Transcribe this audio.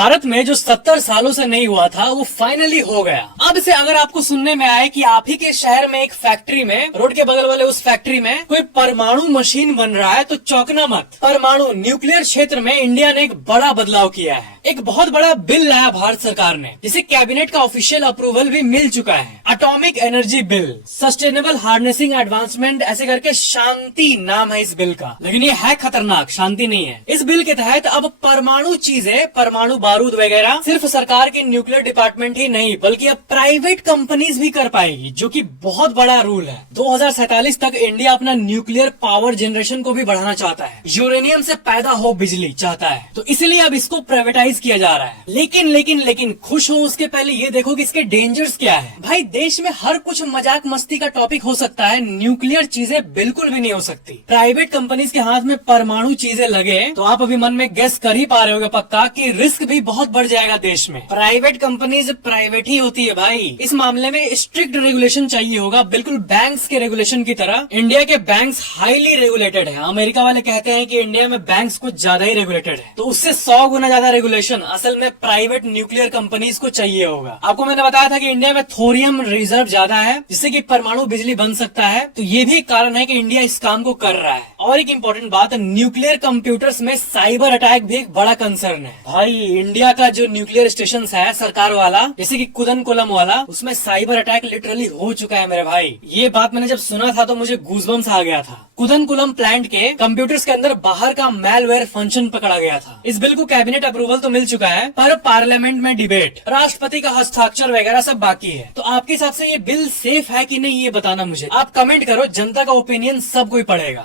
भारत में जो 70 सालों से नहीं हुआ था वो फाइनली हो गया। अब से अगर आपको सुनने में आए कि आप ही के शहर में एक फैक्ट्री में, रोड के बगल वाले उस फैक्ट्री में कोई परमाणु मशीन बन रहा है, तो चौंकना मत। परमाणु न्यूक्लियर क्षेत्र में इंडिया ने एक बड़ा बदलाव किया है। एक बहुत बड़ा बिल लाया भारत सरकार ने, जिसे कैबिनेट का ऑफिशियल अप्रूवल भी मिल चुका है। Atomic energy bill, sustainable harnessing advancement ऐसे करके शांति नाम है इस बिल का। लेकिन ये है खतरनाक, शांति नहीं है। इस बिल के तहत अब परमाणु चीजें, परमाणु बारूद वगैरह सिर्फ सरकार की न्यूक्लियर डिपार्टमेंट ही नहीं बल्कि अब प्राइवेट कंपनीज भी कर पाएगी, जो कि बहुत बड़ा रूल है। 2047 तक इंडिया अपना न्यूक्लियर पावर जनरेशन को भी बढ़ाना चाहता है। यूरेनियम से पैदा हो बिजली चाहता है, तो इसलिए अब इसको प्राइवेटाइज किया जा रहा है। लेकिन खुश हो उसके पहले ये देखो कि इसके डेंजर्स क्या है। भाई देश में हर कुछ मजाक मस्ती का टॉपिक हो सकता है, न्यूक्लियर चीजें बिल्कुल भी नहीं हो सकती। प्राइवेट कंपनीज के हाथ में परमाणु चीजें लगे तो आप अभी मन में गेस कर ही पा रहे होगे पक्का कि रिस्क भी बहुत बढ़ जाएगा देश में। प्राइवेट कंपनीज प्राइवेट ही होती है भाई। इस मामले में स्ट्रिक्ट रेगुलेशन चाहिए होगा, बिल्कुल बैंक्स के रेगुलेशन की तरह। इंडिया के बैंक्स हाईली रेगुलेटेड है। अमेरिका वाले कहते हैं कि इंडिया में बैंक्स कुछ ज्यादा ही रेगुलेटेड है, तो उससे 100 गुना ज्यादा रेगुलेशन असल में प्राइवेट न्यूक्लियर कंपनीज को चाहिए होगा। आपको मैंने बताया था कि इंडिया में थोरियम रिजर्व ज्यादा है, जिससे कि परमाणु बिजली बन सकता है, तो ये भी एक कारण है कि इंडिया इस काम को कर रहा है। और एक इम्पोर्टेंट बात, न्यूक्लियर कंप्यूटर्स में साइबर अटैक भी एक बड़ा कंसर्न है। भाई इंडिया का जो न्यूक्लियर स्टेशन है सरकार वाला, जैसे कि कुदनकुलम वाला, उसमें साइबर अटैक लिटरली हो चुका है मेरे भाई। ये बात मैंने जब सुना था तो मुझे गूज़बम्स आ गया था। कुदनकुलम प्लांट के कंप्यूटर्स के अंदर बाहर का मैलवेयर फंक्शन पकड़ा गया था। इस बिल को कैबिनेट अप्रूवल तो मिल चुका है, पर पार्लियामेंट में डिबेट, राष्ट्रपति का हस्ताक्षर वगैरह सब बाकी है। तो आपके हिसाब से ये बिल सेफ है कि नहीं, ये बताना मुझे। आप कमेंट करो, जनता का ओपिनियन सब कोई पढ़ेगा।